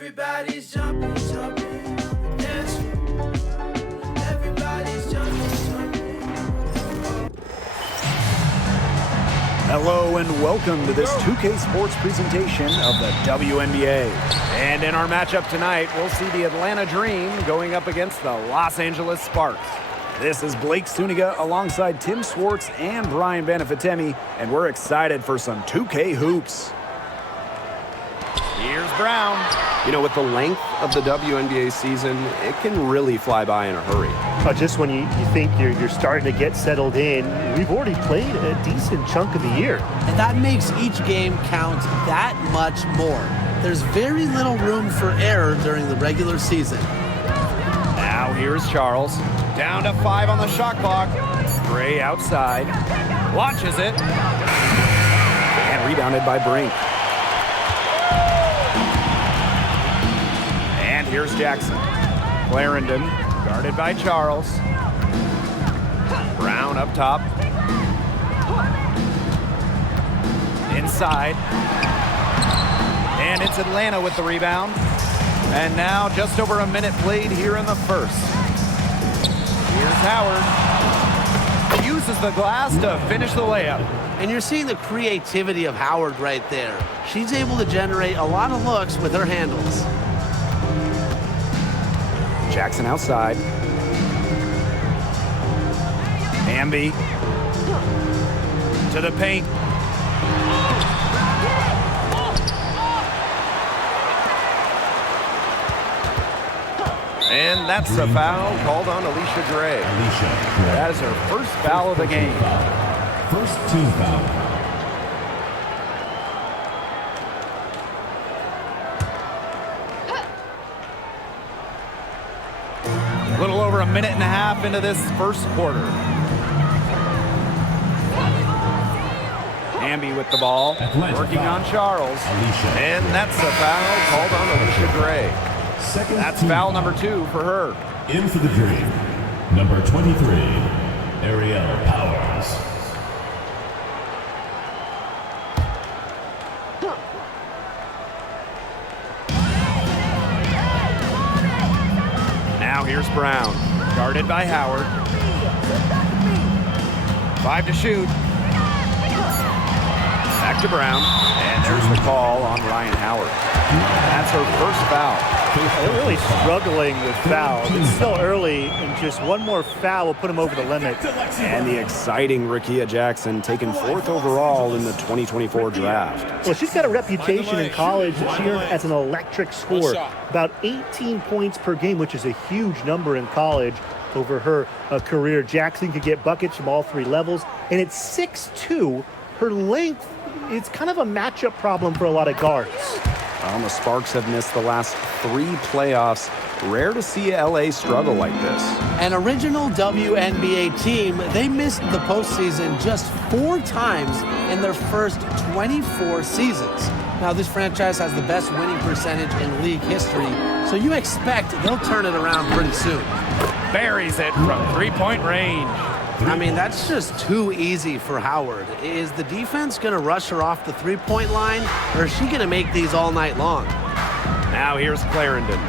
Everybody's jumping, jumping, dancing. Everybody's jumping, jumping. Hello and welcome to this 2K Sports presentation of the WNBA. And in our matchup tonight, we'll see the Atlanta Dream going up against the Los Angeles Sparks. This is Blake Suniga alongside Tim Swartz and Brian Benefitemi, and we're excited for some 2K hoops. Here's Brown. You know, with the length of the WNBA season, it can really fly by in a hurry. Just when you think you're starting to get settled in, we've already played a decent chunk of the year. And that makes each game count that much more. There's very little room for error during the regular season. Now here's Charles. Down to 5 on the shot clock. Gray outside. Launches it. And rebounded by Brink. And here's Jackson. Clarendon, guarded by Charles. Brown up top. Inside. And it's Atlanta with the rebound. And now just over a minute played here in the first. Here's Howard. Uses the glass to finish the layup. And you're seeing the creativity of Howard right there. She's able to generate a lot of looks with her handles. Jackson outside. Hamby to the paint. And that's a foul called on Alicia Gray. That is her first foul of the game. First team foul. A little over a minute and a half into this first quarter. Hamby with the ball, working on Charles. And that's a foul called on Alicia Gray. That's foul number 2 for her. In for the Dream, number 23, Ariel Powers. Now here's Brown, guarded by Howard. 5 to shoot. Back to Brown, and there's the call on Ryan Howard. That's her first foul. They're really struggling with fouls. It's still early, and just one more foul will put them over the limit. And the exciting Rickea Jackson taken 4th overall in the 2024 draft. Well, she's got a reputation in college that she earned as an electric scorer. About 18 points per game, which is a huge number in college over her career. Jackson could get buckets from all 3 levels, and at 6'2", her length, it's kind of a matchup problem for a lot of guards. Well, the Sparks have missed the last 3 playoffs. Rare to see LA struggle like this. An original WNBA team, they missed the postseason just 4 times in their first 24 seasons. Now, this franchise has the best winning percentage in league history, so you expect they'll turn it around pretty soon. Buries it from 3-point range. I mean, that's just too easy for Howard. Is the defense going to rush her off the 3-point line, or is she going to make these all night long? Now here's Clarendon.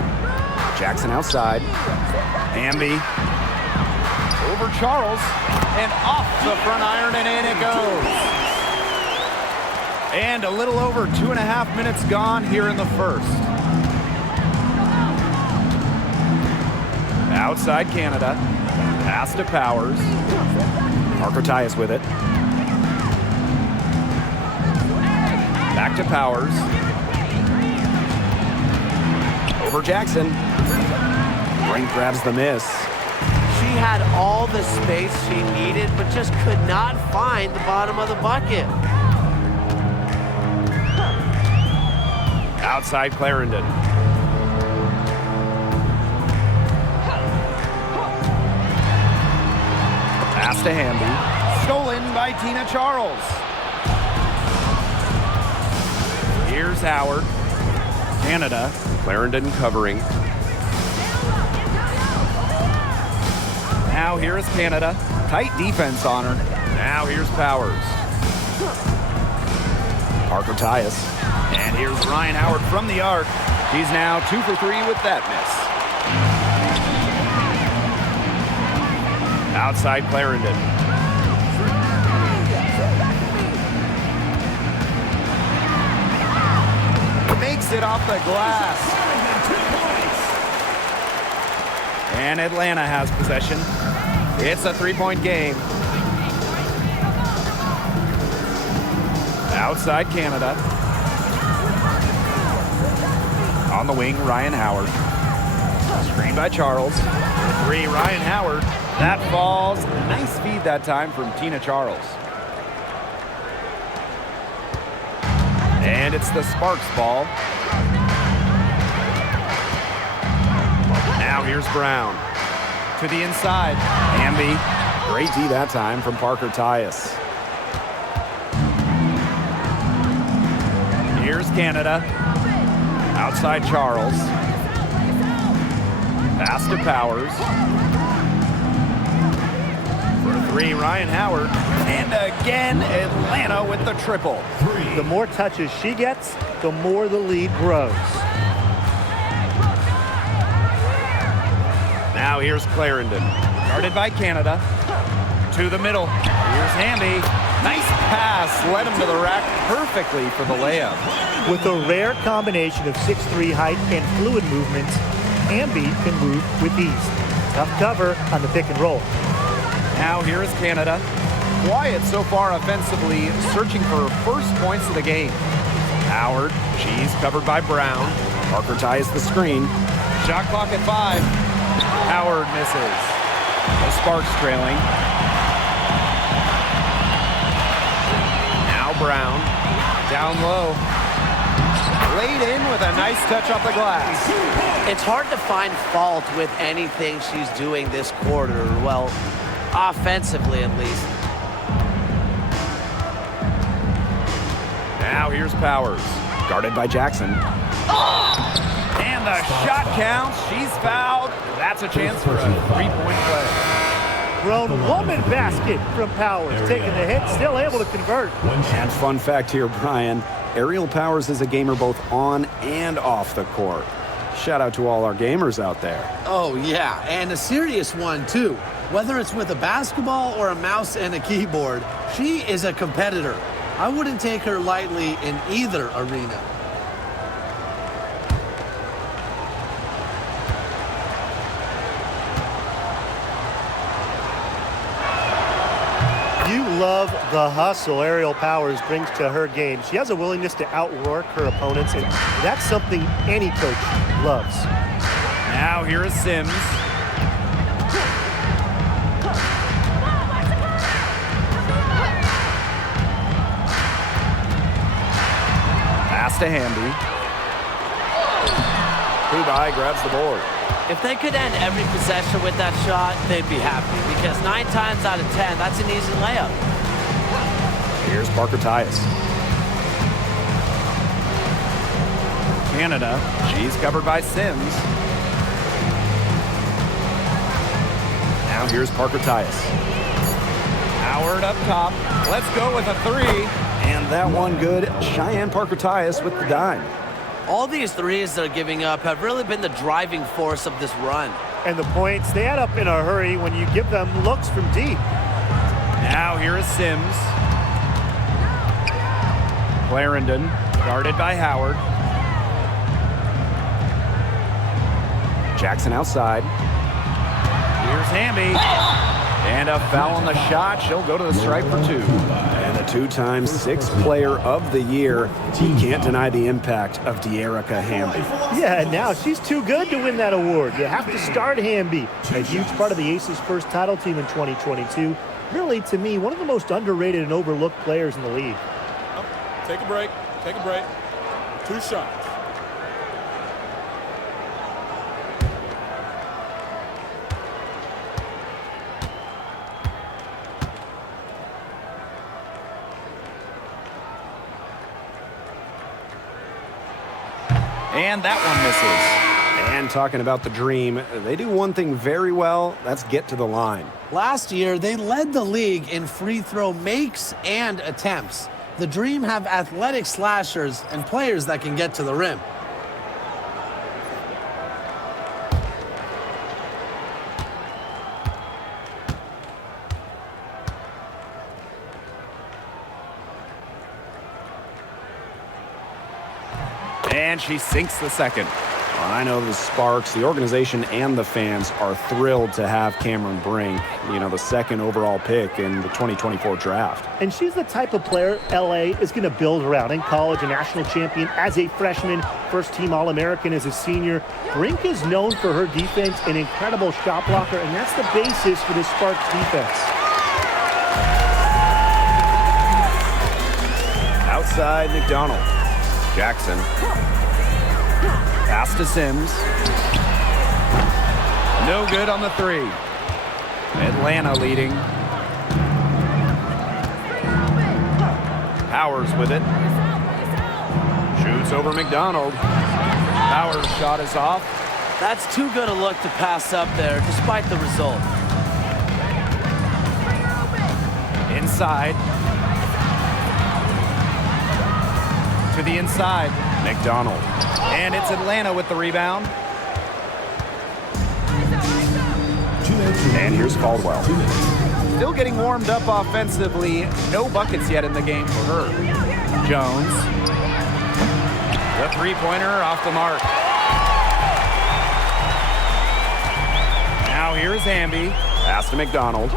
Jackson outside. Hamby. Over Charles. And off the front iron, and in it goes. And a little over 2.5 minutes gone here in the first. Outside Canada. Pass to Powers. Parker Tyus with it. Back to Powers. Over Jackson. Brink grabs the miss. She had all the space she needed, but just could not find the bottom of the bucket. Outside Clarendon. Pass to Hamby. Stolen by Tina Charles. Here's Howard. Canada. Clarendon covering. Now here's Canada. Tight defense on her. Now here's Powers. Parker Tyus. And here's Ryan Howard from the arc. She's now 2 for 3 with that miss. Outside Clarendon. Makes it off the glass. And Atlanta has possession. It's a 3-point game. Outside Canada. On the wing, Ryan Howard. Screen by Charles. 3, Ryan Howard. That falls. Nice feed that time from Tina Charles. And it's the Sparks ball. Now here's Brown. To the inside. Hamby. Great D that time from Parker Tyus. Here's Canada. Outside Charles. Pass to Powers. For 3, Ryan Howard. And again, Atlanta with the triple. The more touches she gets, the more the lead grows. Now here's Clarendon. Guarded by Canada. To the middle. Here's Hamby. Nice pass. Led him to the rack perfectly for the layup. With a rare combination of 6'3" height and fluid movements, Hamby can move with ease. Tough cover on the pick and roll. Now here is Canada. Quiet so far offensively, searching for her first points of the game. Howard, she's covered by Brown. Parker ties the screen. Shot clock at 5. Howard misses. The Sparks trailing. Now Brown, down low. Laid in with a nice touch off the glass. It's hard to find fault with anything she's doing this quarter. Well, offensively at least. Now here's Powers, guarded by Jackson. And the shot counts. She's fouled. That's a chance for a 3-point play. Grown woman basket from Powers. Taking the hit, still able to convert. And fun fact here, Brian, Aerial Powers is a gamer both on and off the court. Shout out to all our gamers out there. Oh, yeah, and a serious one, too. Whether it's with a basketball or a mouse and a keyboard, she is a competitor. I wouldn't take her lightly in either arena. You love the hustle Aerial Powers brings to her game. She has a willingness to outwork her opponents, and that's something any coach loves. Now here is Sims. Pass to Hamby. Kubai grabs the board. If they could end every possession with that shot, they'd be happy, because 9 times out of 10, that's an easy layup. Here's Parker Tyus. Canada, she's covered by Sims. Now here's Parker Tyus. Howard up top. Let's go with a 3. And that one good. Cheyenne Parker Tyus with the dime. All these threes they're giving up have really been the driving force of this run. And the points, they add up in a hurry when you give them looks from deep. Now here is Sims. Clarendon, guarded by Howard. Jackson outside. Here's Hamby. And a foul on the shot. She'll go to the stripe for 2. And the 2-time 6th player of the year. He can't deny the impact of De'Erica Hamby. Yeah, now she's too good to win that award. You have to start Hamby. A huge part of the Aces' first title team in 2022. Really, to me, one of the most underrated and overlooked players in the league. Take a break. Take a break. 2 shots. And that one misses. And talking about the Dream, they do one thing very well. That's get to the line. Last year, they led the league in free throw makes and attempts. The Dream have athletic slashers and players that can get to the rim. And she sinks the second. Well, I know the Sparks, the organization, and the fans are thrilled to have Cameron Brink, the second overall pick in the 2024 draft. And she's the type of player LA is going to build around. In college, a national champion as a freshman, first-team All-American as a senior. Brink is known for her defense, an incredible shot blocker, and that's the basis for the Sparks defense. Outside McDonald. Jackson. Pass to Sims. No good on the three. Atlanta leading. Powers with it. Shoots over McDonald. Powers' shot is off. That's too good a look to pass up there, despite the result. Inside. To the inside. McDonald. And it's Atlanta with the rebound. And here's Caldwell. Still getting warmed up offensively. No buckets yet in the game for her. Jones. The three-pointer off the mark. Now here's Hamby. Pass to McDonald.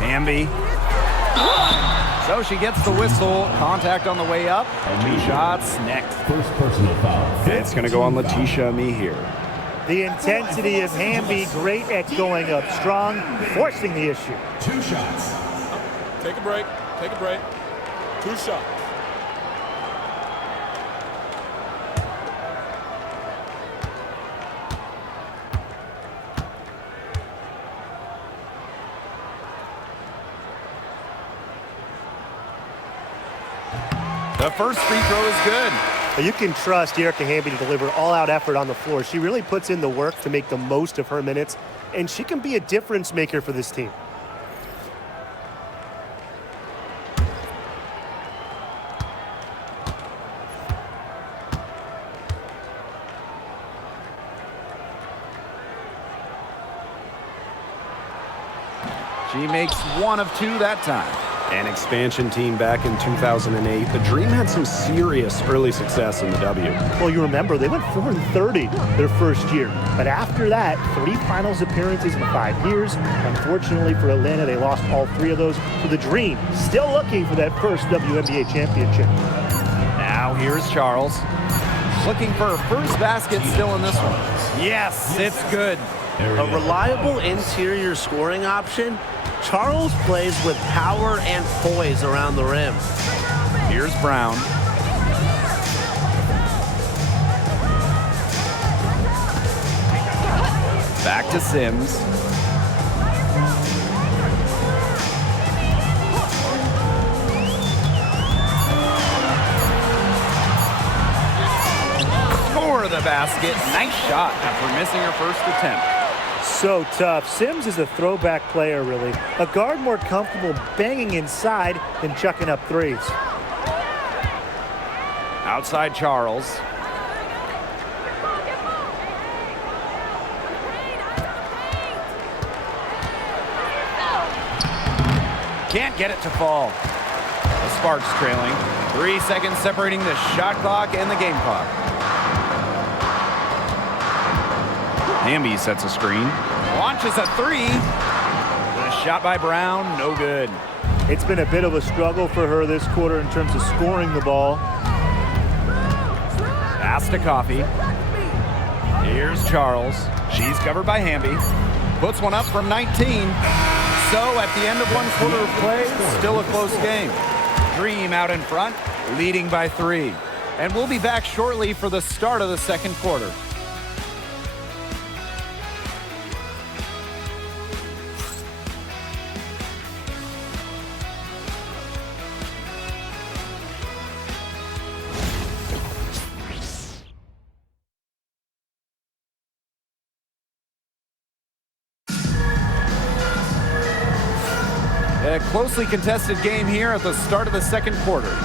Hamby. So she gets the whistle. Contact on the way up. Two shots next. First personal foul. It's going to go on Letitia Mehier. The intensity of Hamby, great at going up strong, forcing the issue. 2 shots. Take a break. Take a break. 2 shots. The first free throw is good. You can trust Erica Hamby to deliver all-out effort on the floor. She really puts in the work to make the most of her minutes, and she can be a difference maker for this team. She makes 1 of 2 that time. An expansion team back in 2008. The Dream had some serious early success in the W. Well, you remember, they went 4-30 their first year. But after that, 3 finals appearances in 5 years. Unfortunately for Atlanta, they lost all 3 of those. So the Dream still looking for that first WNBA championship. Now here's Charles. Looking for her first basket still in this one. Yes, it's good. A reliable interior scoring option. Charles plays with power and poise around the rim. Here's Brown. Back to Sims. For the basket. Nice shot after missing her first attempt. So tough. Sims is a throwback player, really. A guard more comfortable banging inside than chucking up threes. Outside Charles. Can't get it to fall. The Sparks trailing. 3 seconds separating the shot clock and the game clock. Hamby sets a screen. Launches a 3. The shot by Brown, no good. It's been a bit of a struggle for her this quarter in terms of scoring the ball. Pass to Coffey. Here's Charles. She's covered by Hamby. Puts one up from 19. So at the end of 1 quarter of play, still a close game. Dream out in front, leading by 3. And we'll be back shortly for the start of the second quarter. A closely contested game here at the start of the second quarter.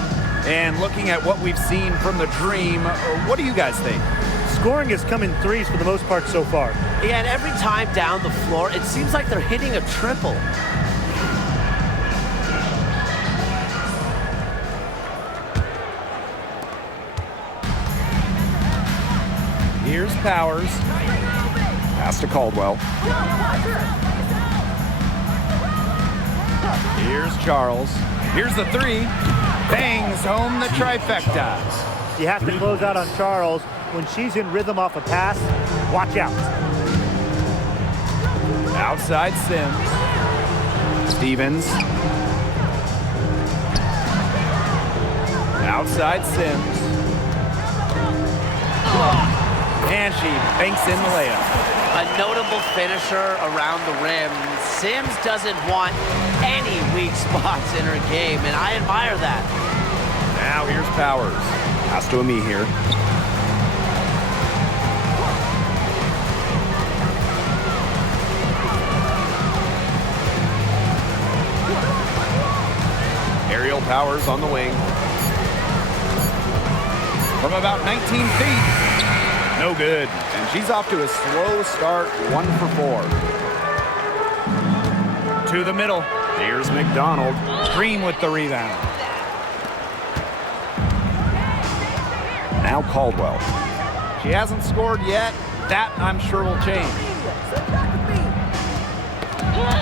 And looking at what we've seen from the Dream, what do you guys think? Scoring has come in threes for the most part so far. Yeah, and every time down the floor, it seems like they're hitting a triple. Here's Powers. Pass to Caldwell. Here's Charles. Here's the three. Bangs home the trifecta. You have to close out on Charles. When she's in rhythm off a pass, watch out. Outside Sims. Stevens. Outside Sims. And she banks in the layup. A notable finisher around the rim. Sims doesn't want any weak spots in her game, and I admire that. Now here's Powers. Pass to Ami here. Aerial Powers on the wing. From about 19 feet. No good. And she's off to a slow start, 1 for 4. To the middle. Here's McDonald. Green with the rebound. Now Caldwell. She hasn't scored yet. That, I'm sure, will change.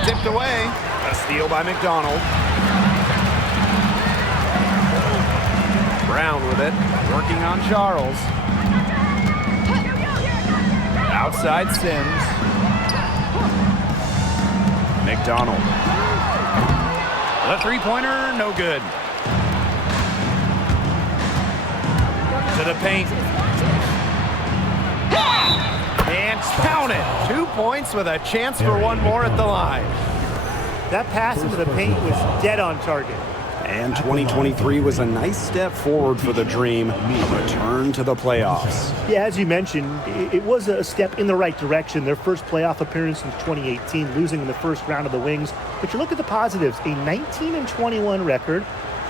Tipped away. A steal by McDonald. Brown with it. Working on Charles. Outside Sims. McDonald. The three-pointer, no good. To the paint. And count it. 2 points with a chance for one more at the line. That pass into the paint was dead on target. And 2023 was a nice step forward for the Dream. A return to the playoffs. Yeah, as you mentioned, it was a step in the right direction. Their first playoff appearance since 2018, losing in the first round of the Wings. But you look at the positives, a 19-21 record.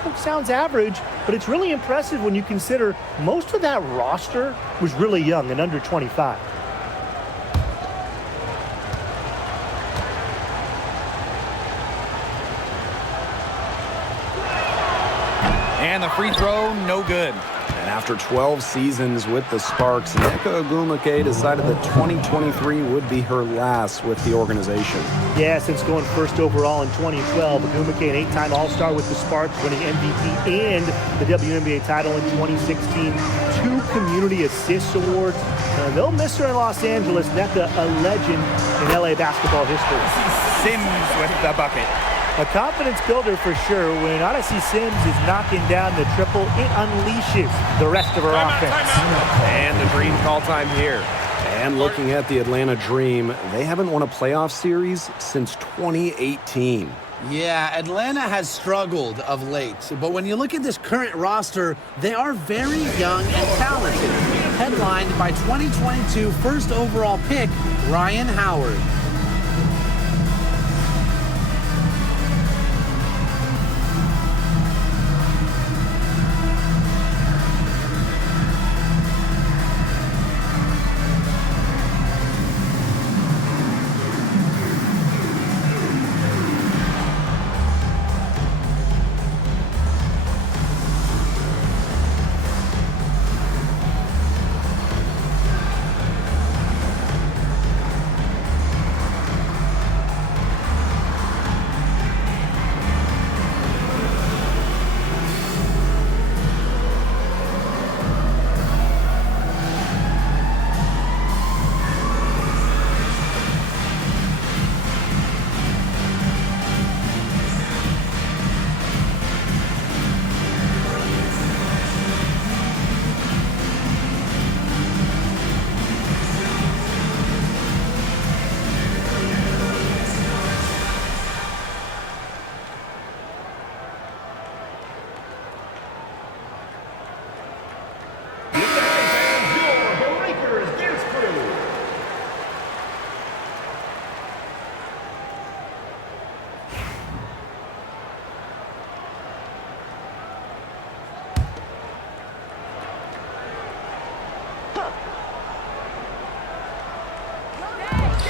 It sounds average, but it's really impressive when you consider most of that roster was really young and under 25. And the free throw, no good. And after 12 seasons with the Sparks, Nneka Ogwumike decided that 2023 would be her last with the organization. Yeah, since going first overall in 2012, Ogwumike, an 8-time All-Star with the Sparks, winning MVP and the WNBA title in 2016, 2 Community Assist Awards. They'll miss her in Los Angeles. Nneka, a legend in LA basketball history. Sims with the bucket. A confidence builder for sure. When Odyssey Sims is knocking down the triple, it unleashes the rest of her offense. And the Dream call time here. And looking at the Atlanta Dream, they haven't won a playoff series since 2018. Yeah, Atlanta has struggled of late, but when you look at this current roster, they are very young and talented. Headlined by 2022 first overall pick, Ryan Howard.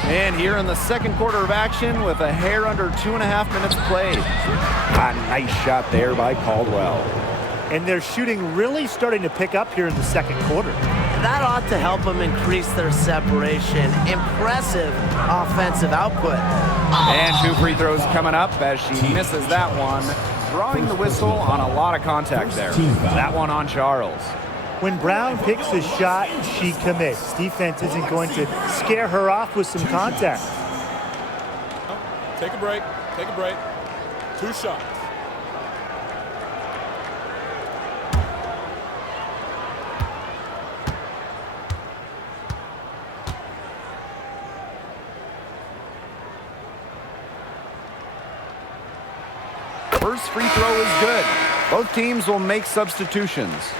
And here in the second quarter of action with a hair under 2.5 minutes played. A nice shot there by Caldwell. And their shooting really starting to pick up here in the second quarter. that ought to help them increase their separation. Impressive offensive output. And 2 free throws coming up as she misses that one. Drawing the whistle on a lot of contact there. That one on Charles. When Brown picks a shot, she commits. Defense isn't going to scare her off with some contact. Take a break. Take a break. 2 shots. First free throw is good. Both teams will make substitutions.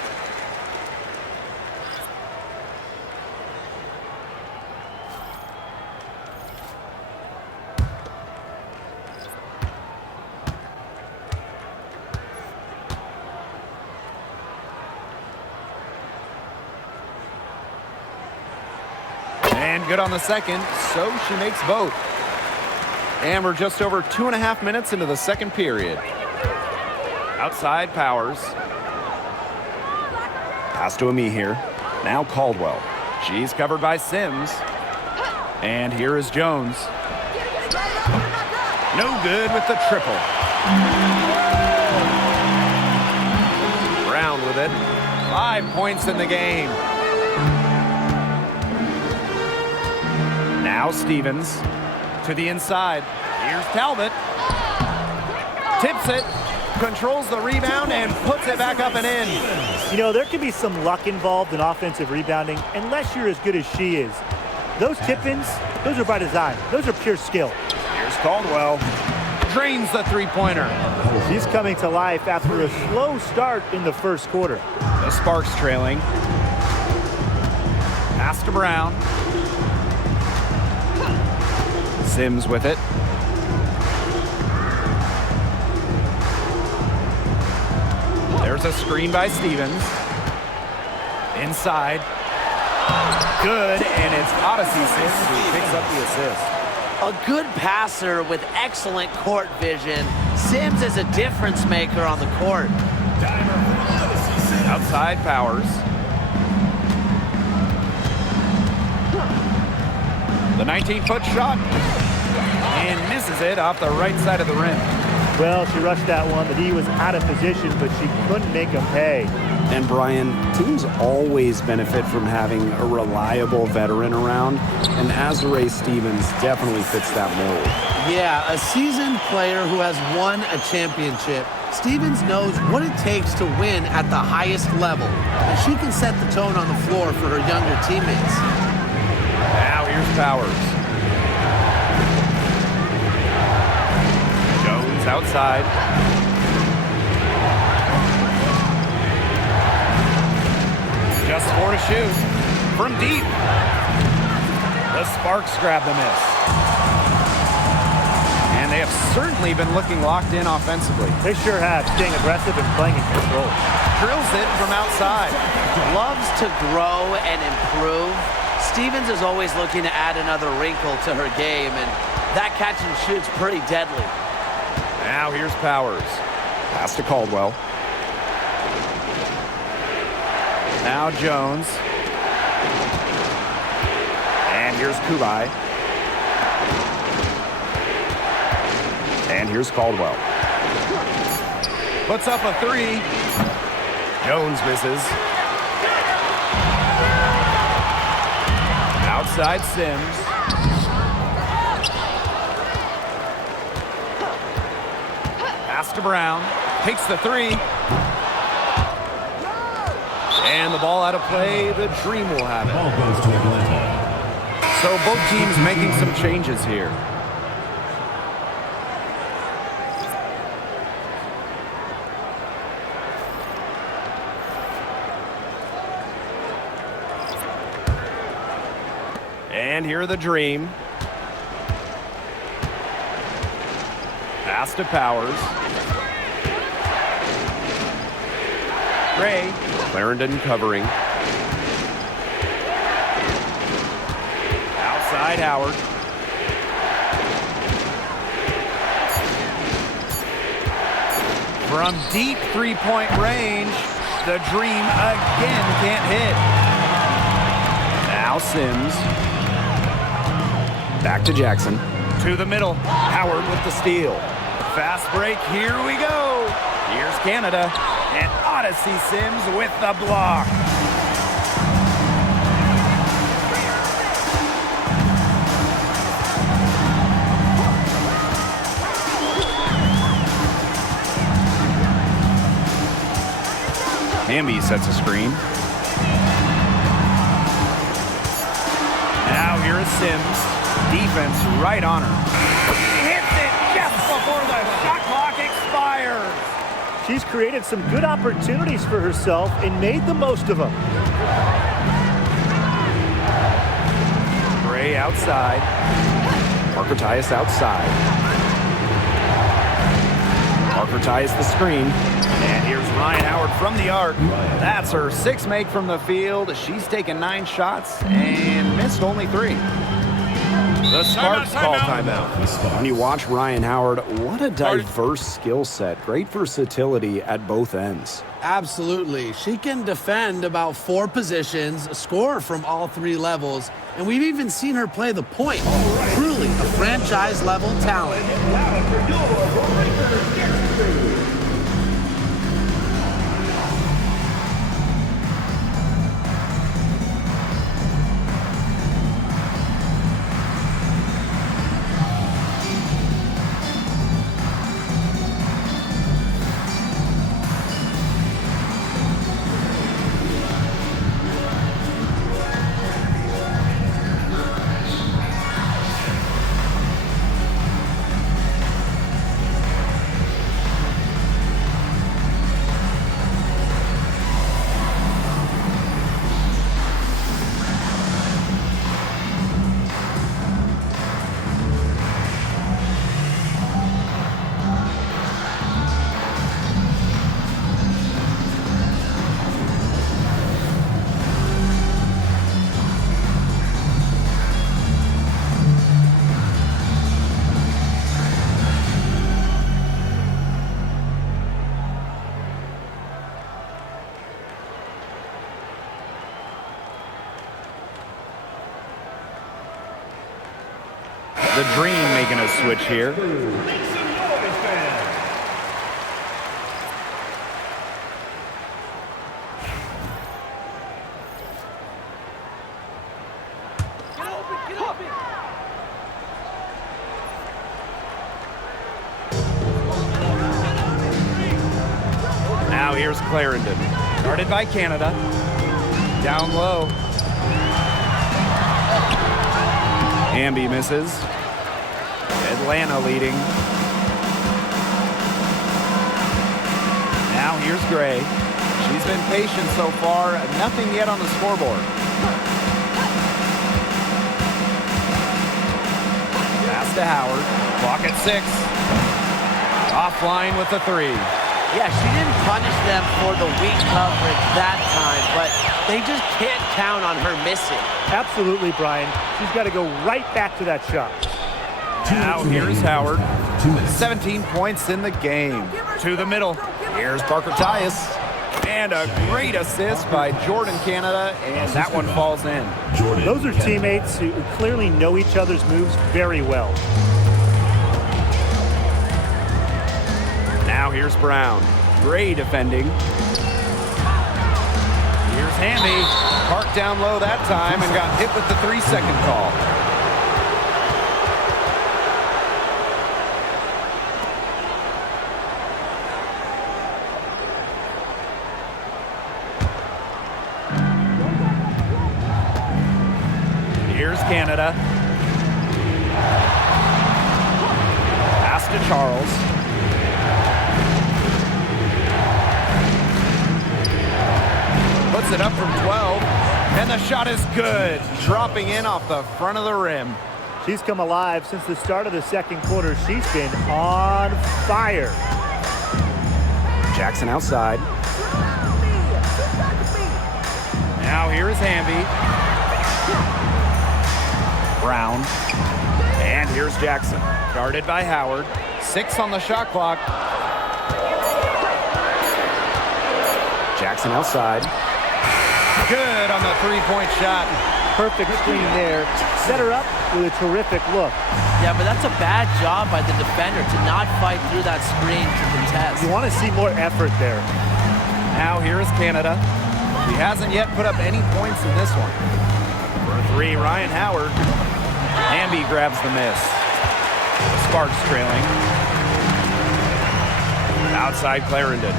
And good on the second, so she makes both. And we're just over 2.5 minutes into the second period. Outside Powers. Pass to Ami here. Now Caldwell. She's covered by Sims. And here is Jones. No good with the triple. Brown with it. 5 points in the game. Now Stevens to the inside. Here's Talbot. Tips it, controls the rebound, and puts it back up and in. You know, there can be some luck involved in offensive rebounding unless you're as good as she is. Those tip-ins, those are by design. Those are pure skill. Here's Caldwell. Drains the three-pointer. She's coming to life after a slow start in the first quarter. The Sparks trailing. Pass to Brown. Sims with it. There's a screen by Stevens. Inside. Good, and it's Odyssey Sims who picks up the assist. A good passer with excellent court vision. Sims is a difference maker on the court. Outside Powers. The 19-foot shot. And misses it off the right side of the rim. Well, she rushed that one. The D was out of position, but she couldn't make him pay. And Brian, teams always benefit from having a reliable veteran around, and Azure Stevens definitely fits that mold. Yeah, a seasoned player who has won a championship. Stevens knows what it takes to win at the highest level, and she can set the tone on the floor for her younger teammates. Now here's Powers. Jones outside. Just 4 to shoot. From deep. The Sparks grab the miss. And they have certainly been looking locked in offensively. They sure have, staying aggressive and playing in control. Drills it from outside. Loves to grow and improve. Stevens is always looking to add another wrinkle to her game, and that catch and shoot's pretty deadly. Now here's Powers. Pass to Caldwell. Now Jones. And here's Kubai. And here's Caldwell. Puts up a 3. Jones misses. Outside Sims. Pass to Brown. Takes the 3. And the ball out of play. The Dream will have it. Ball goes to Atlanta. So both teams making some changes here. And here are the Dream. Pass to Powers. Gray. Clarendon covering. Outside Howard. From deep three-point range, the Dream again can't hit. Now Sims. Back to Jackson. To the middle. Howard with the steal. Fast break. Here we go. Here's Canada. And Odyssey Sims with the block. Hamby sets a screen. Now here is Sims. Defense right on her. Hits it just before the shot clock expires. She's created some good opportunities for herself and made the most of them. Gray outside. Parker Tyus outside. Parker Tyus the screen. And here's Ryan Howard from the arc. That's her 6th make from the field. She's taken 9 shots and missed only 3. The Sparks call timeout. When you watch Ryan Howard, what a diverse skill set. Great versatility at both ends. Absolutely. She can defend about 4 positions, score from all 3 levels, and we've even seen her play the point. Truly a franchise-level talent. The Dream making a switch here. Now here's Clarendon. Guarded by Canada. Down low. Hamby misses. Atlanta leading. Now here's Gray. She's been patient so far. Nothing yet on the scoreboard. Pass to Howard. Clock at 6. Offline with the 3. Yeah, she didn't punish them for the weak coverage that time, but they just can't count on her missing. Absolutely, Brian. She's got to go right back to that shot. Now here's Howard. 17 points in the game. To the middle. Here's Parker Tyus. And a great assist by Jordan Canada, and that one falls in. Those are teammates who clearly know each other's moves very well. Now here's Brown. Gray defending. Here's Hamby. Parked down low that time and got hit with the 3-second call. Here's Canada. Pass to Charles. Puts it up from 12, and the shot is good. Dropping in off the front of the rim. She's come alive since the start of the second quarter. She's been on fire. Jackson outside. Now here is Hamby. Brown. And here's Jackson. Guarded by Howard. 6 on the shot clock. Jackson outside. Good on the 3-point shot. Perfect screen there. Set her up with a terrific look. Yeah, but that's a bad job by the defender to not fight through that screen to contest. You want to see more effort there. Now here is Canada. He hasn't yet put up any points in this one. For a three, Ryan Howard. Hamby grabs the miss. The Sparks trailing. Outside Clarendon.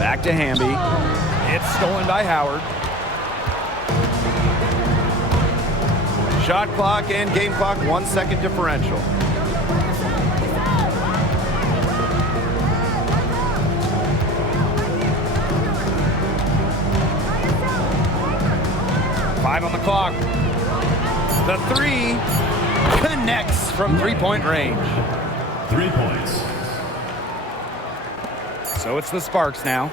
Back to Hamby. It's stolen by Howard. Shot clock and game clock, 1 second differential. Five on the clock. The three connects from three-point range. 3 points. So it's the Sparks now.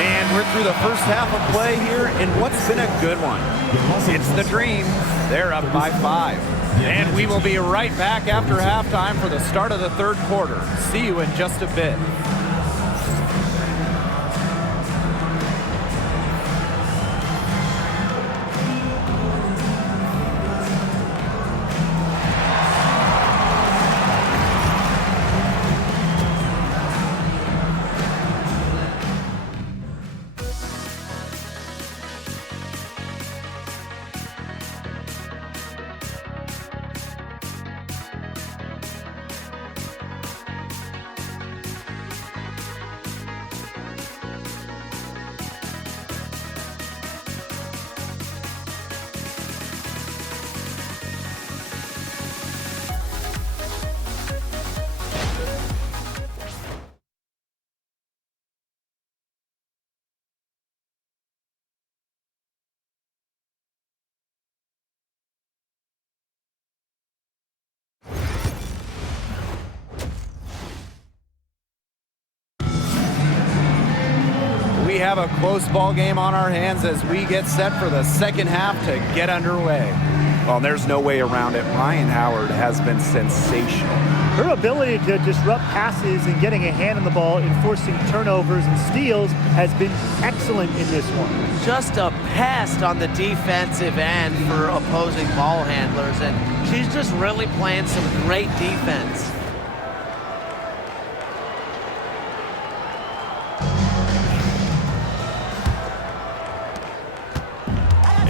And we're through the first half of play here in what's been a good one. It's the Dream. They're up by 5. And we will be right back after halftime for the start of the third quarter. See you in just a bit. We have a close ball game on our hands as we get set for the second half to get underway. Well, there's no way around it. Ryan Howard has been sensational. Her ability to disrupt passes and getting a hand on the ball, enforcing turnovers and steals has been excellent in this one. Just a pest on the defensive end for opposing ball handlers, and she's just really playing some great defense.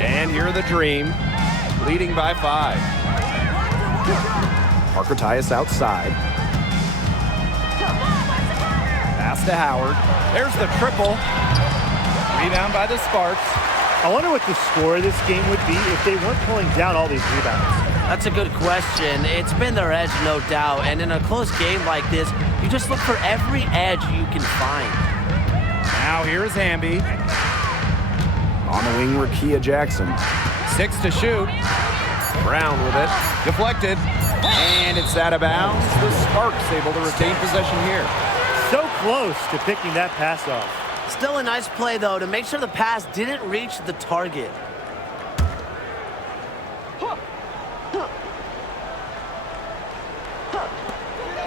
And here are the Dream, leading by 5. Parker Tyus outside. Pass to Howard. There's the triple. Rebound by the Sparks. I wonder what the score of this game would be if they weren't pulling down all these rebounds. That's a good question. It's been their edge, no doubt. And in a close game like this, you just look for every edge you can find. Now here's Hamby. On the wing, Rakia Jackson. 6 to shoot. Brown with it. Deflected. And it's out of bounds. The Sparks able to retain possession here. So close to picking that pass off. Still a nice play, though, to make sure the pass didn't reach the target.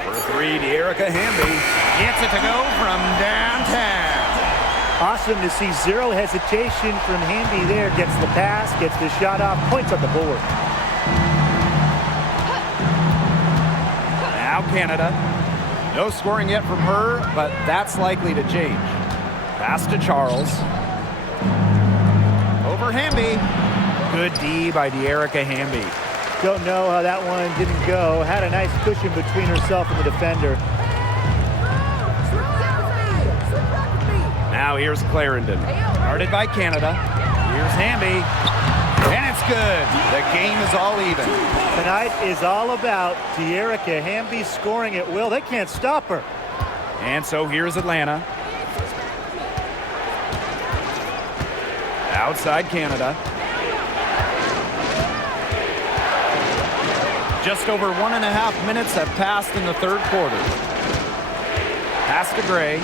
For 3, De'Erica Hamby gets it to go from downtown. Awesome to see zero hesitation from Hamby there. Gets the pass, gets the shot off, points on the board. Now Canada. No scoring yet from her, but that's likely to change. Pass to Charles. Over Hamby. Good D by De'Erica Hamby. Don't know how that one didn't go. Had a nice cushion between herself and the defender. Now here's Clarendon. Guarded by Canada. Here's Hamby. And it's good. The game is all even. Tonight is all about De'Erica Hamby scoring at will. They can't stop her. And so here's Atlanta. Outside Canada. Just over 1.5 minutes have passed in the third quarter. Pass to Gray.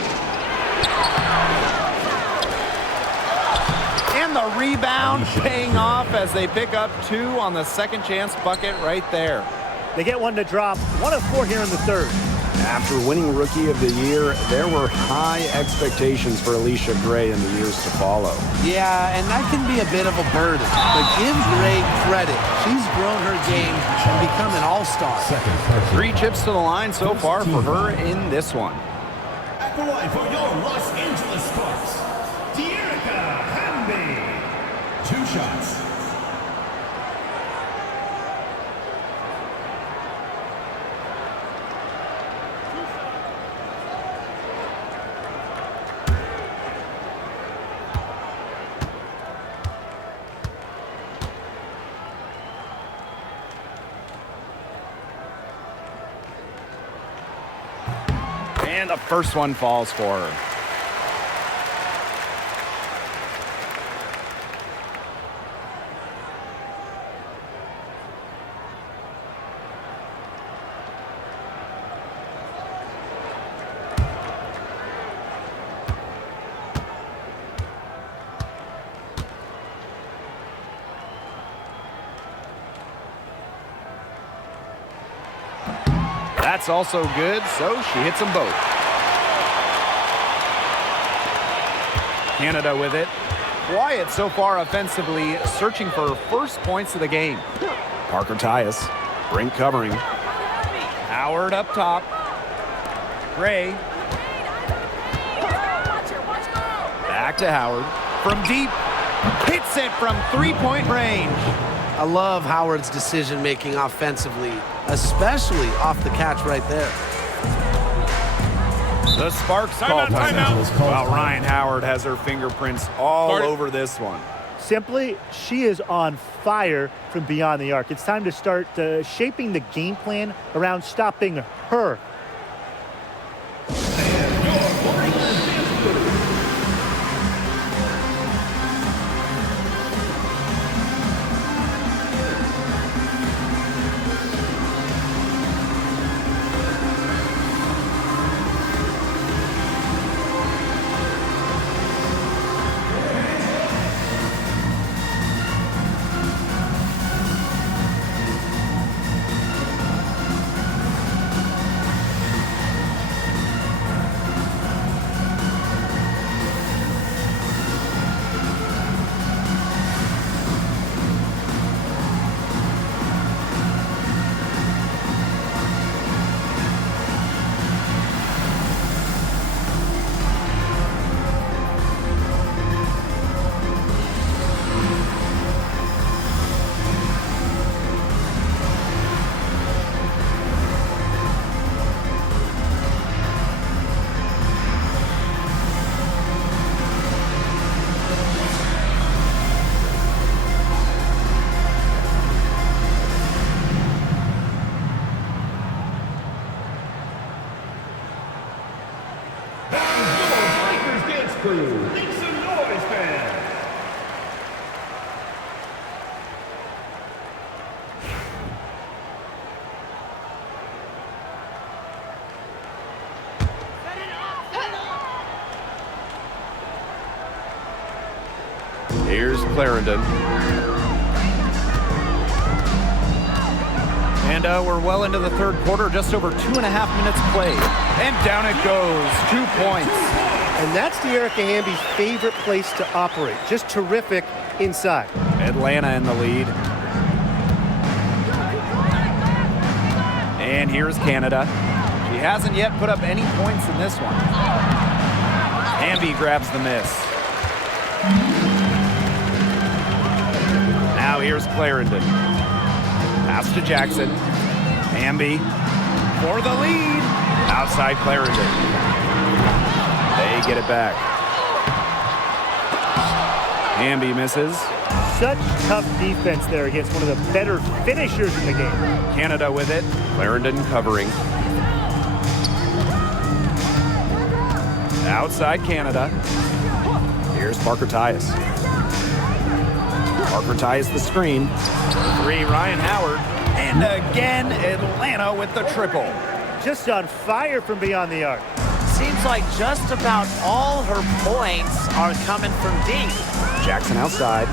And the rebound paying off as they pick up 2 on the second chance bucket right there. They get one to drop. 1 of 4 here in the third. After winning Rookie of the Year, there were high expectations for Alicia Gray in the years to follow. Yeah, and that can be a bit of a burden. But give Gray credit. She's grown her game and become an all-star. 3 chips to the line so far for her in this one. At the line for your Los Angeles Sparks, Hamby. 2 shots. And the first one falls for her. That's also good, so she hits them both. Canada with it. Quiet so far offensively, searching for first points of the game. Parker Tyus, Brink covering. Howard up top. Gray. Back to Howard. From deep. Hits it from 3-point range. I love Howard's decision-making offensively, especially off the catch right there. The Sparks call timeout. While Ryan Howard has her fingerprints all over this one. Simply, she is on fire from beyond the arc. It's time to start shaping the game plan around stopping her. Here's Clarendon. And we're well into the third quarter, just over 2.5 minutes played. And down it goes, 2 points. And that's De'Erica Hamby's favorite place to operate. Just terrific inside. Atlanta in the lead. And here's Canada. She hasn't yet put up any points in this one. Hamby grabs the miss. Now here's Clarendon. Pass to Jackson. Hamby for the lead. Outside Clarendon. They get it back. Hamby misses. Such tough defense there against one of the better finishers in the game. Canada with it. Clarendon covering. Outside Canada. Here's Parker Tyus. Parker Tyus the screen. 3, Ryan Howard. And again, Atlanta with the triple. Just on fire from beyond the arc. Seems like just about all her points are coming from deep. Jackson outside.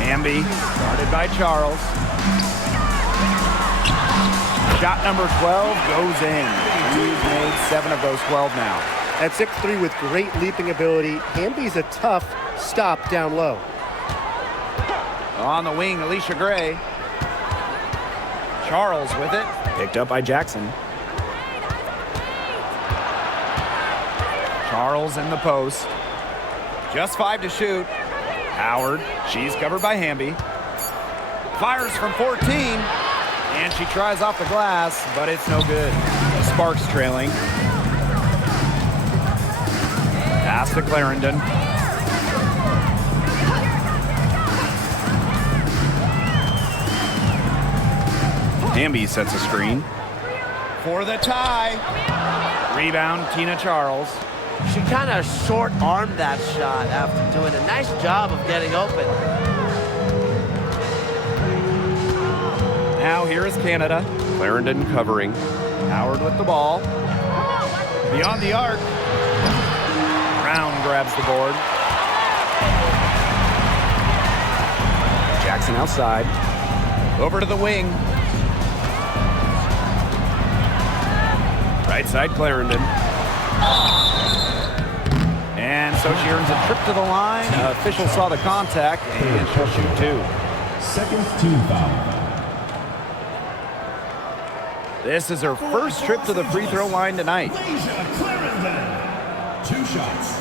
Hamby, guarded by Charles. Shot number 12 goes in. He's made 7 of those 12 now. At 6'3" with great leaping ability, Hamby's a tough stop down low. On the wing, Alicia Gray. Charles with it. Picked up by Jackson. Charles in the post. Just 5 to shoot. Howard, she's covered by Hamby. Fires from 14, and she tries off the glass, but it's no good. Sparks trailing. Pass to Clarendon. Hamby sets a screen. For the tie. Rebound, Tina Charles. She kind of short-armed that shot after doing a nice job of getting open. Now here is Canada. Clarendon covering. Howard with the ball. Beyond the arc. Brown grabs the board. Jackson outside. Over to the wing. Right side, Clarendon. And so she earns a trip to the line. Official saw the contact, and she'll shoot 2. Second team foul. This is her first trip to the free throw line tonight. Clarendon. 2 shots.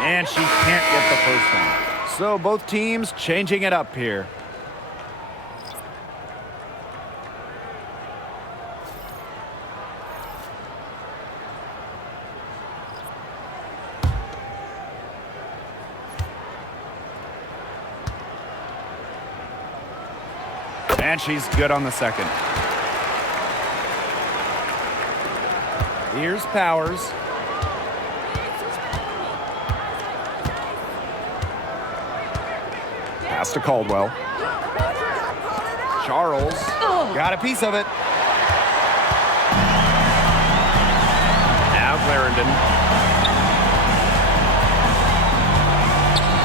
And she can't get the first one. So both teams changing it up here. And she's good on the second. Here's Powers. Pass to Caldwell. Charles got a piece of it. Now Clarendon.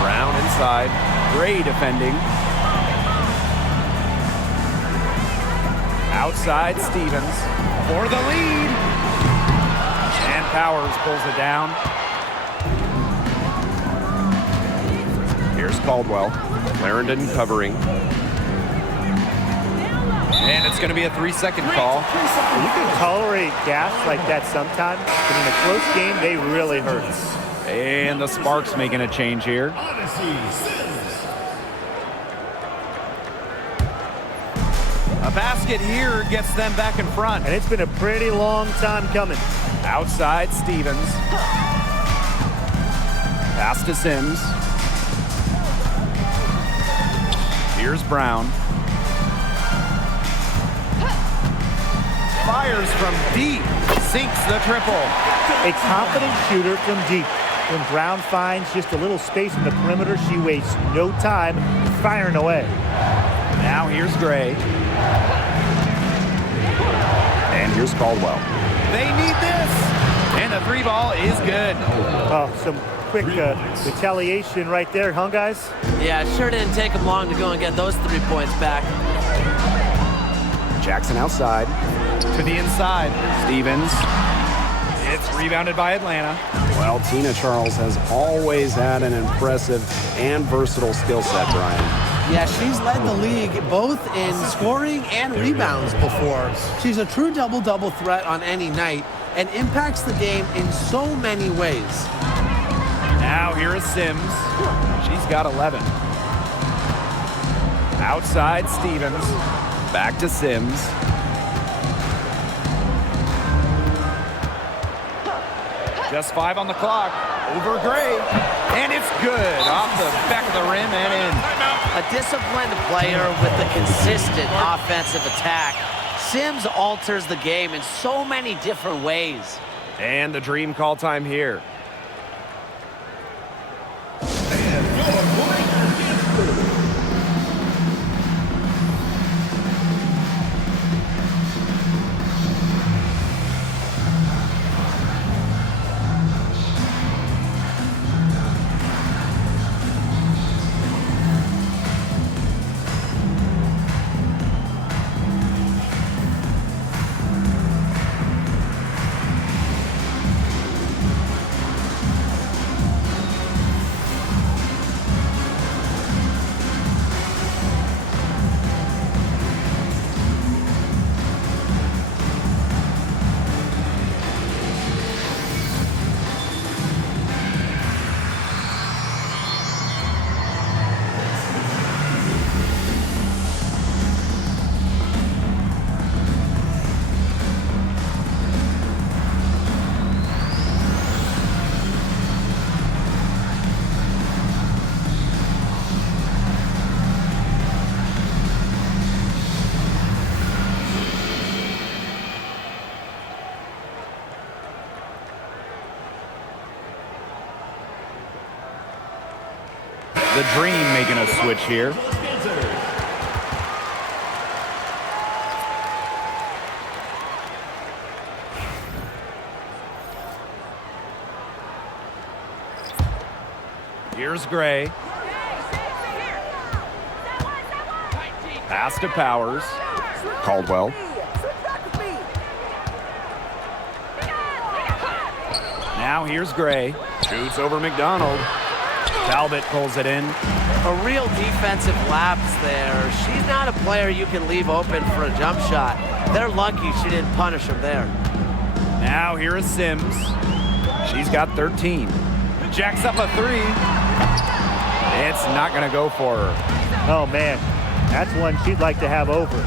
Brown inside. Gray defending. Outside Stevens for the lead. And Powers pulls it down. Here's Caldwell. Clarendon covering. And it's going to be a 3-second call. You can tolerate gas like that sometimes, but in a close game, they really hurt. And the Sparks making a change here. A basket here gets them back in front. And it's been a pretty long time coming. Outside Stevens. Pass to Sims. Here's Brown. Fires from deep. Sinks the triple. A confident shooter from deep. When Brown finds just a little space in the perimeter, she wastes no time firing away. Now here's Gray. And here's Caldwell. They need this. And the 3 ball is good. Oh, some quick retaliation right there, huh, guys? Yeah, it sure didn't take them long to go and get those 3 points back. Jackson outside. To the inside. Stevens. It's rebounded by Atlanta. Well, Tina Charles has always had an impressive and versatile skill set, Brian. Yeah, she's led the league both in scoring and rebounds before. She's a true double-double threat on any night and impacts the game in so many ways. Now here is Sims. She's got 11. Outside Stevens. Back to Sims. Just 5 on the clock. Over Gray. And it's good. Off the back of the rim and in. A disciplined player with a consistent offensive attack. Sims alters the game in so many different ways. And the dream call time here. The Dream making a switch here. Here's Gray. Pass to Powers. Caldwell. Now here's Gray. Shoots over McDonald. Talbot pulls it in. A real defensive lapse there. She's not a player you can leave open for a jump shot. They're lucky she didn't punish him there. Now here is Sims. She's got 13. Jacks up a three. It's not going to go for her. Oh, man. That's one she'd like to have over.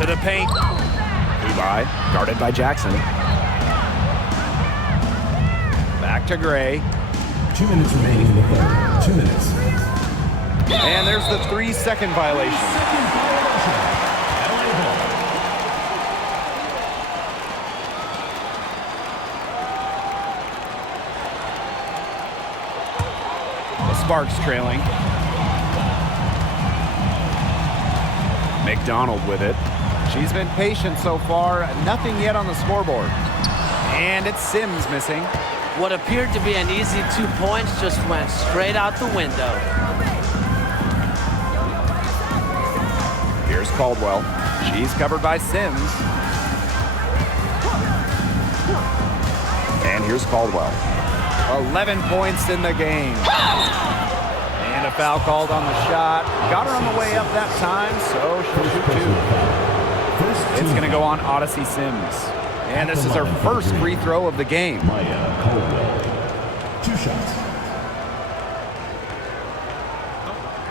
To the paint. Levi, guarded by Jackson. Back to Gray. 2 minutes remaining in the third. 2 minutes. And there's the 3-second violation. Sparks trailing. McDonald with it. She's been patient so far. Nothing yet on the scoreboard. And it's Sims missing. What appeared to be an easy 2 points just went straight out the window. Here's Caldwell. She's covered by Sims. And here's Caldwell. 11 points in the game. And a foul called on the shot. Got her on the way up that time, so she'll shoot 2. It's going to go on Odyssey Sims. And this is her first free throw of the game. Maya Caldwell. 2 shots.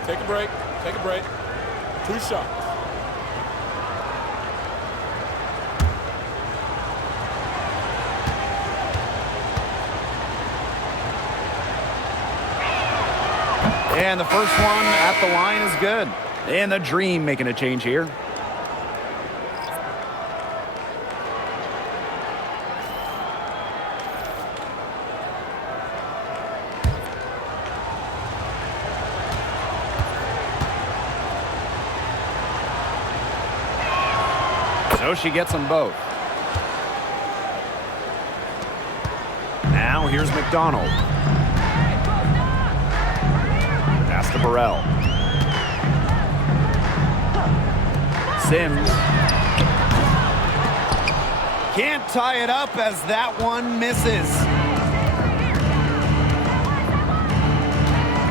Take a break. Take a break. 2 shots. And the first one at the line is good. And the Dream making a change here. So she gets them both. Now here's McDonald. Pass to Burrell. Sims. Can't tie it up as that one misses.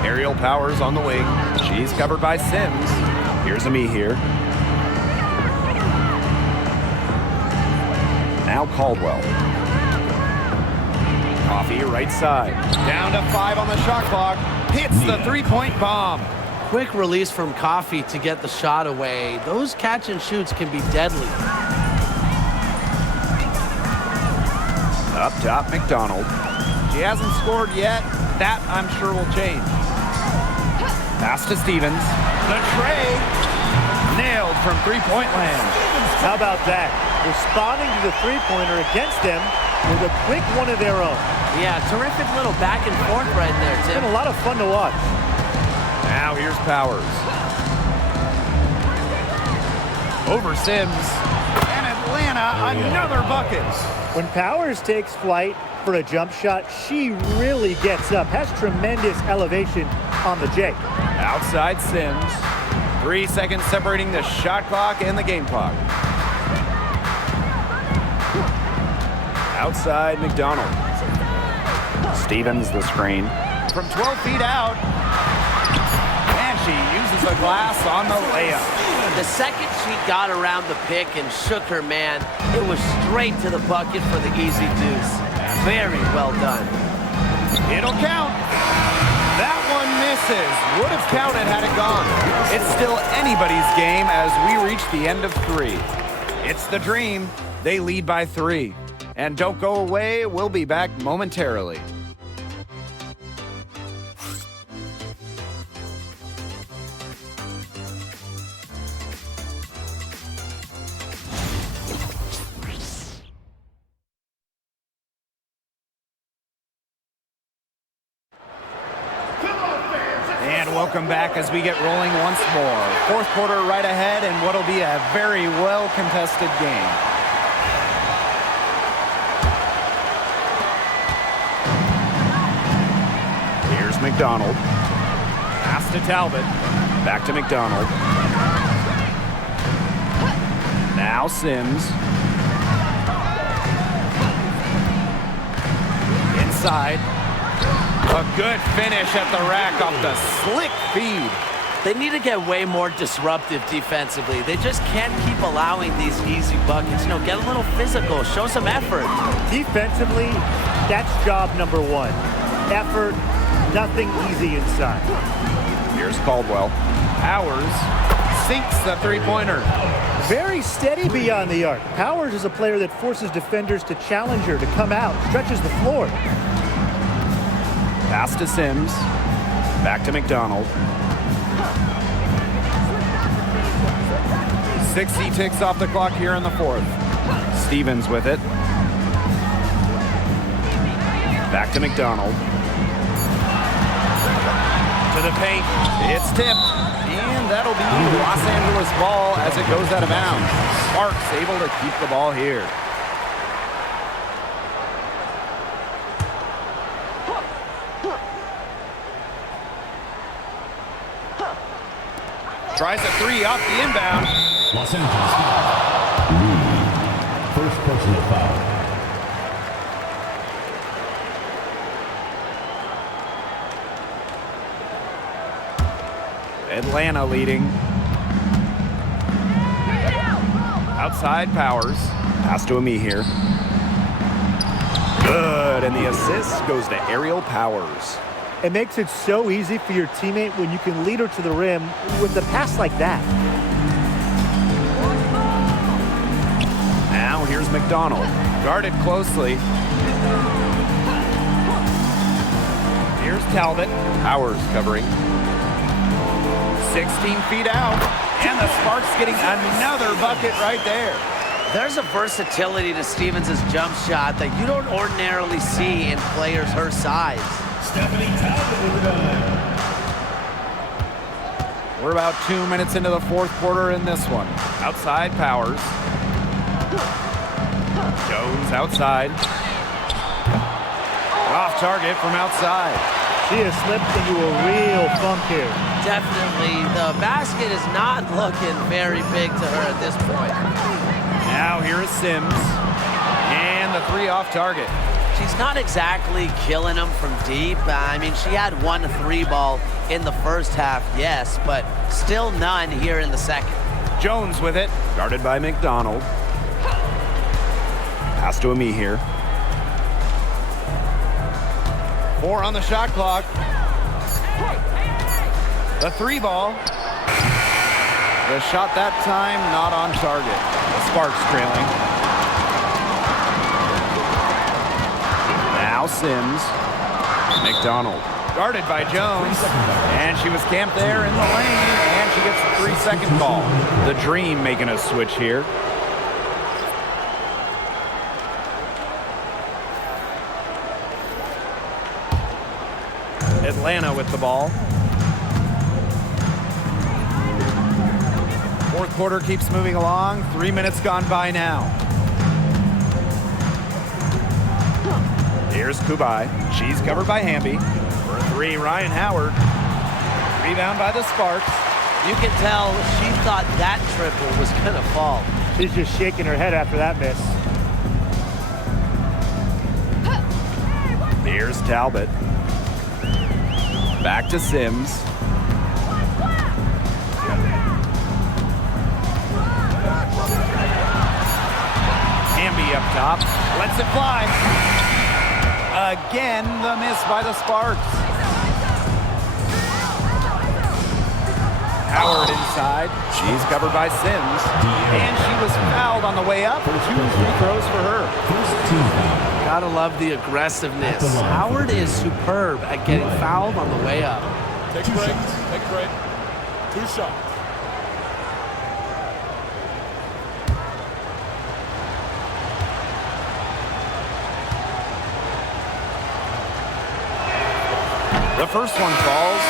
Aerial Powers on the wing. She's covered by Sims. Here's a me here. Now Caldwell. Coffee right side. Down to 5 on the shot clock. Hits the three-point bomb. Quick release from Coffee to get the shot away. Those catch and shoots can be deadly. Up top, McDonald. She hasn't scored yet. That, I'm sure, will change. Pass to Stevens. The tray. Nailed from three-point land. How about that? Responding to the three-pointer against them with a quick one of their own. Yeah, terrific little back and forth right there, It's Tim. been a lot of fun to watch. Now here's Powers. Over Sims. And Atlanta, another bucket. When Powers takes flight for a jump shot, she really gets up, has tremendous elevation on the J. Outside Sims. 3 seconds separating the shot clock and the game clock. Outside McDonald. Stevens the screen. From 12 feet out. And she uses the glass on the layup. The second she got around the pick and shook her man, it was straight to the bucket for the easy deuce. Very well done. It'll count. That one misses. Would have counted had it gone. It's still anybody's game as we reach the end of 3. It's the Dream. They lead by 3. And don't go away. We'll be back momentarily. Come on! And welcome back as we get rolling once more. Fourth quarter right ahead and what'll be a very well-contested game. Here's McDonald. Pass to Talbot. Back to McDonald. Now Sims. Inside. A good finish at the rack off the slick feed. They need to get way more disruptive defensively. They just can't keep allowing these easy buckets. You know, get a little physical, show some effort. Defensively, that's job number one. Effort, nothing easy inside. Here's Caldwell. Powers sinks the three-pointer. Very steady beyond the arc. Powers is a player that forces defenders to challenge her, to come out, stretches the floor. Pass to Sims. Back to McDonald. 60 ticks off the clock here in the fourth. Stevens with it. Back to McDonald. To the paint. It's tipped. And that'll be Los Angeles ball as it goes out of bounds. Sparks able to keep the ball here. Tries a three off the inbound. Los Angeles lead. First personal foul. Atlanta leading. Outside Powers. Pass to Ami here. Good, and the assist goes to Aerial Powers. It makes it so easy for your teammate when you can lead her to the rim with a pass like that. Now here's McDonald. Guarded closely. Here's Talbot. Powers covering. 16 feet out. And the Sparks getting another bucket right there. There's a versatility to Stevens' jump shot that you don't ordinarily see in players her size. We're about 2 minutes into the fourth quarter in this one. Outside Powers. Jones outside. Off target from outside. She has slipped into a real funk here. Definitely, the basket is not looking very big to her at this point. Now here is Sims. And the three off target. She's not exactly killing them from deep. I mean, she had 1 3 ball in the first half, yes, but still none here in the second. Jones with it. Guarded by McDonald. Pass to Ami here. 4 on the shot clock. The three ball. The shot that time not on target. The Sparks trailing. Now Sims. McDonald. Guarded by Jones. And she was camped there in the lane. And she gets the 3-second call. The Dream making a switch here. Atlanta with the ball. Fourth quarter keeps moving along. 3 minutes gone by now. Here's Kubai. She's covered by Hamby. For 3, Ryan Howard. Rebound by the Sparks. You can tell she thought that triple was going to fall. She's just shaking her head after that miss. Here's Talbot. Back to Sims. Hamby up top. Lets it fly. Again, the miss by the Sparks. Howard inside. She's covered by Sims. And she was fouled on the way up. 2 free throws for her. Gotta love the aggressiveness. Howard is superb at getting fouled on the way up. Take a break. Take a break. 2 shots. The first one falls.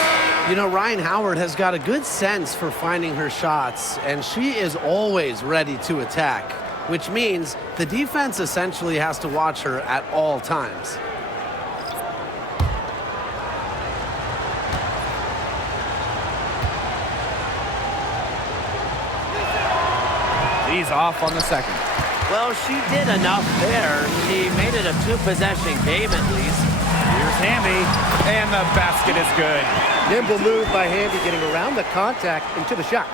You know, Ryan Howard has got a good sense for finding her shots, and she is always ready to attack, which means the defense essentially has to watch her at all times. He's off on the second. Well, she did enough there. She made it a two-possession game at least. Here's Hamby, and the basket is good. Nimble move by Hamby, getting around the contact into the shot.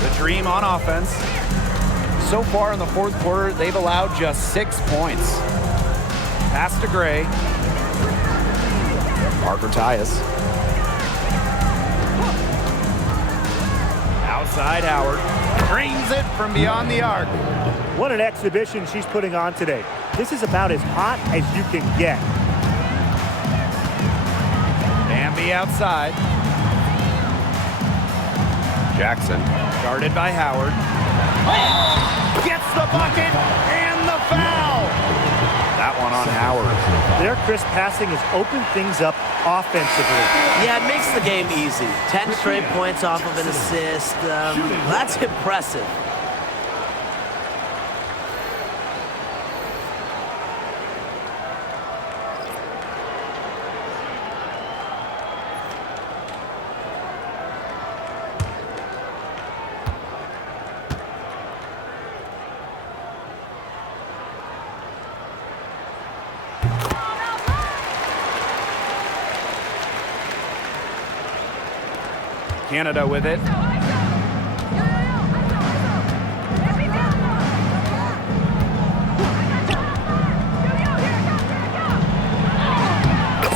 The Dream on offense. So far in the fourth quarter, they've allowed just 6 points. Pass to Gray. Parker Tyus. Outside Howard. Drains it from beyond the arc. What an exhibition she's putting on today. This is about as hot as you can get. Hamby outside. Jackson. Guarded by Howard. Gets the bucket and the foul. That one on Howard. Their crisp passing has opened things up offensively. Yeah, it makes the game easy. 10 straight points off of an assist. That's impressive. Canada with it.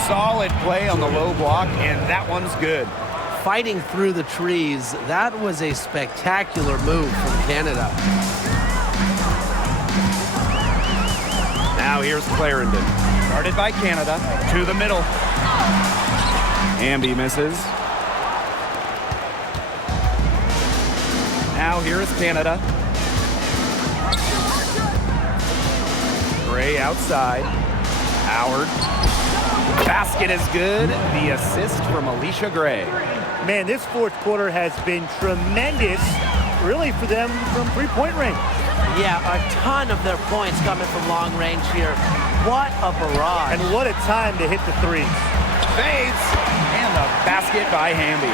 Solid play on the low block, and that one's good. Fighting through the trees, that was a spectacular move from Canada. Now here's Clarendon. Guarded by Canada. To the middle. Hamby misses. Now here is Canada. Gray outside. Howard. Basket is good. The assist from Alicia Gray. Man, this fourth quarter has been tremendous, really, for them from three-point range. Yeah, a ton of their points coming from long range here. What a barrage. And what a time to hit the threes. Fades. And the basket by Hamby.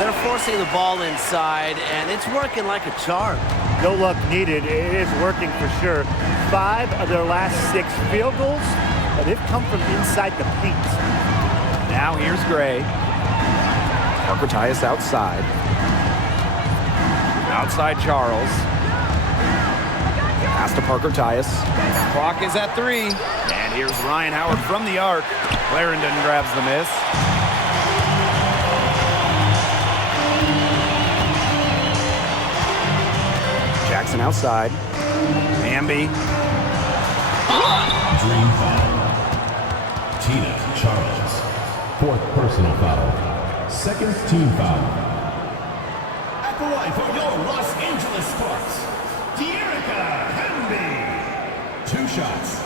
They're forcing the ball inside, and it's working like a charm. No luck needed. It is working for sure. 5 of their last 6 field goals, and they've come from inside the paint. Now here's Gray. Parker Tyus outside. Outside Charles. Pass to Parker Tyus. Clock is at 3. And here's Ryan Howard from the arc. Clarendon grabs the miss. Jackson outside. Hamby. Dream foul. Tina Charles. 4th personal foul. 2nd team foul. At the line for your Los Angeles Sparks, De'Erica Hamby. 2 shots.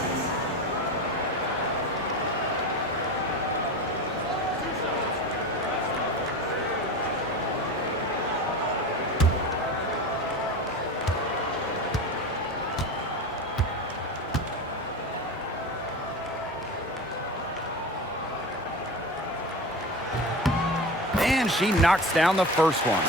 And she knocks down the first one.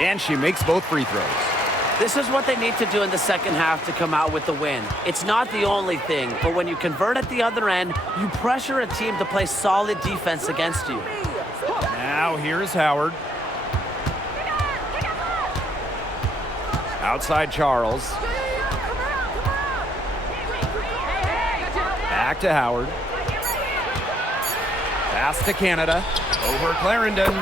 And she makes both free throws. This is what they need to do in the second half to come out with the win. It's not the only thing, but when you convert at the other end, you pressure a team to play solid defense against you. Now here's Howard. Outside Charles. Back to Howard. Pass to Canada. Over Clarendon.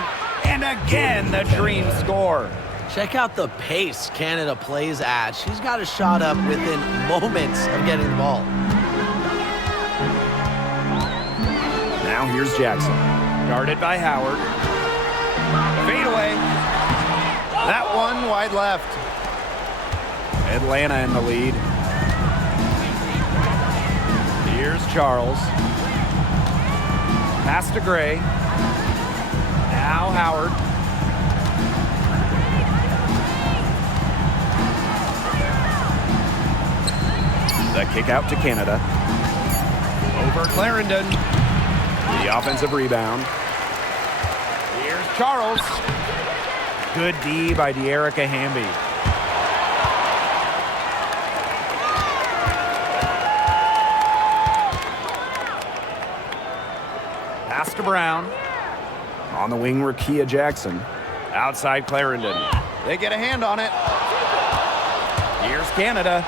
And again, the Dream score. Check out the pace Canada plays at. She's got a shot up within moments of getting the ball. Now here's Jackson. Guarded by Howard. Fade away. That one wide left. Atlanta in the lead. Here's Charles. Pass to Gray. Now Howard. The kick out to Canada. Over Clarendon. The offensive rebound. Here's Charles. Good D by De'Erica Hamby. Pass to Brown. On the wing, Rakia Jackson. Outside Clarendon. They get a hand on it. Here's Canada.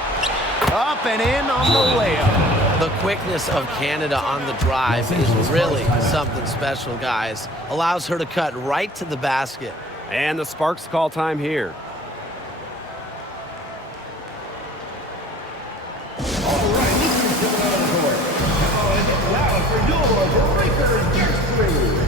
Up and in on the layup. The quickness of Canada on the drive is really something special, guys. Allows her to cut right to the basket. And the Sparks call time here. All right, this is coming out of the court. Now it's loud for your breaker next crew.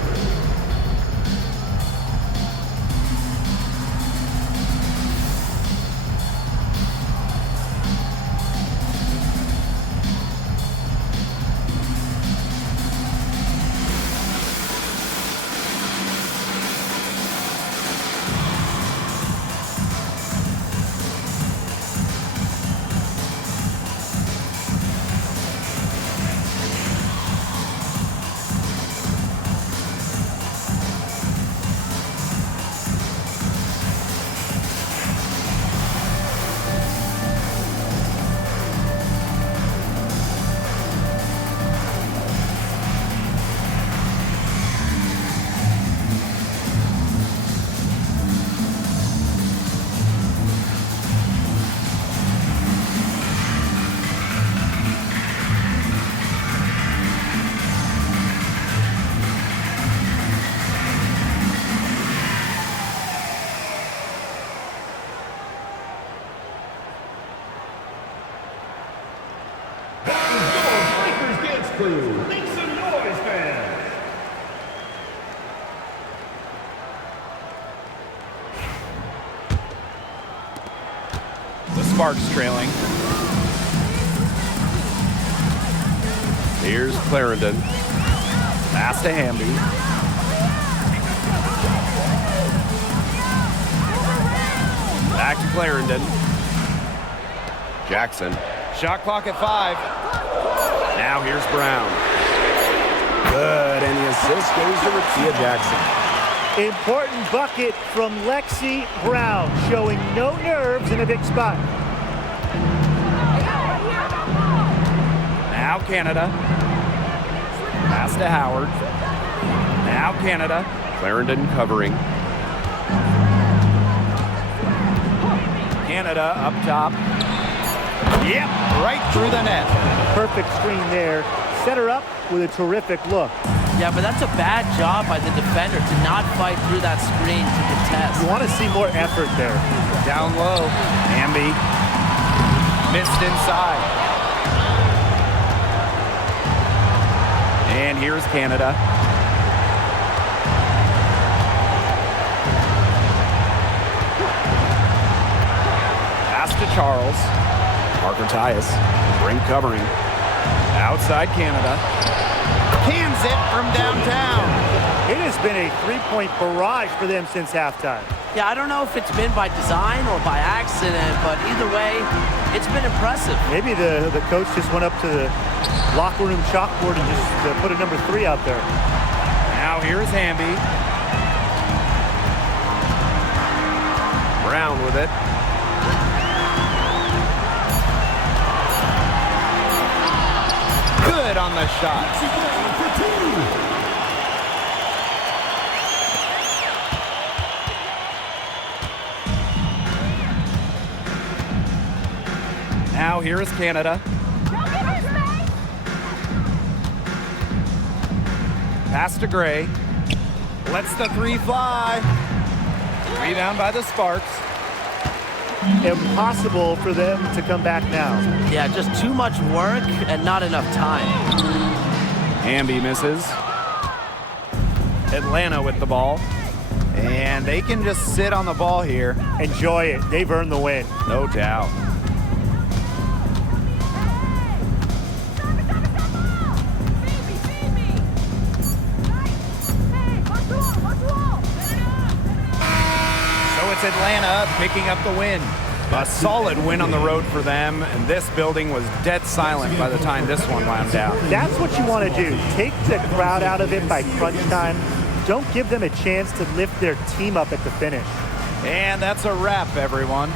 Make some noise, fans! The Sparks trailing. Here's Clarendon. Pass to Hamby. Back to Clarendon. Jackson. Shot clock at 5. Now here's Brown. Good, and the assist goes to Rakia Jackson. Important bucket from Lexi Brown, showing no nerves in a big spot. Now Canada. Pass to Howard. Now Canada. Clarendon covering. Canada up top. Yep, right through the net. Perfect screen there. Set her up with a terrific look. Yeah, but that's a bad job by the defender to not fight through that screen to contest. You want to see more effort there. Down low. Hamby. Missed inside. And here's Canada. Pass to Charles. Parker Tyus, ring covering. Outside Canada. Cans it from downtown. It has been a three-point barrage for them since halftime. Yeah, I don't know if it's been by design or by accident, but either way, it's been impressive. Maybe the coach just went up to the locker room chalkboard and just put a number 3 out there. Now here's Hamby. Brown with it. Good on the shot. Now here is Canada. Pass to Gray. Lets the 3 fly. Rebound by the Sparks. Impossible for them to come back now. Yeah, just too much work and not enough time. Hamby misses. Atlanta with the ball. And they can just sit on the ball here. Enjoy it. They've earned the win. No doubt. So it's Atlanta picking up the win. A solid win on the road for them, and this building was dead silent by the time this one wound down. That's what you want to do. Take the crowd out of it by crunch time. Don't give them a chance to lift their team up at the finish. And that's a wrap, everyone.